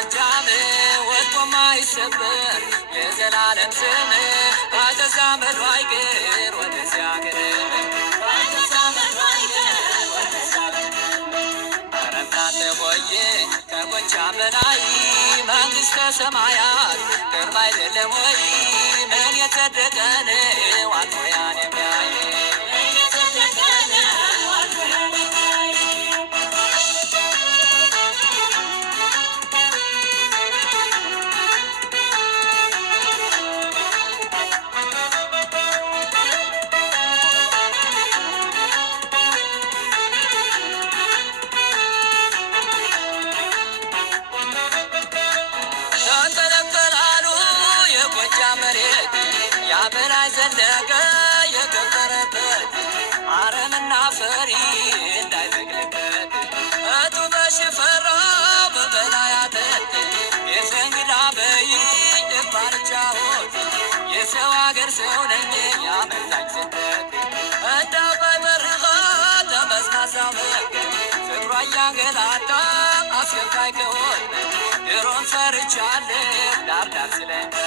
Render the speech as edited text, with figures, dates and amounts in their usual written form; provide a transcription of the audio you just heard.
ጎጃም ወጥቶ ማይሰበር የዘላለም ስም ከተዛመዱ አይቀር ወደዚያ አገር ቆየ ከጎጃም በላይ መንግሥተ ሰማያት ቅርብ አይደለም ወይ? ምን የጸደቀ ነው አልፎ ያን የሚያይ ያበላይ ዘለቀ የከበረበት አረምና ፈሪ እንዳይበቅልበት እቱ በሽፈራው በበላያተት የዘንግዳ በይኝ ልባርቻዎት የሰው አገር ሰው ነኝ ያመላኝ ስደት እንዳው ባይበርኻ ተመስናሳ መንገድ ፍቅሯ እያንገላታ አስከፋይ ከሆነ ድሮን ፈርቻለሁ ዳርዳር ስለኝ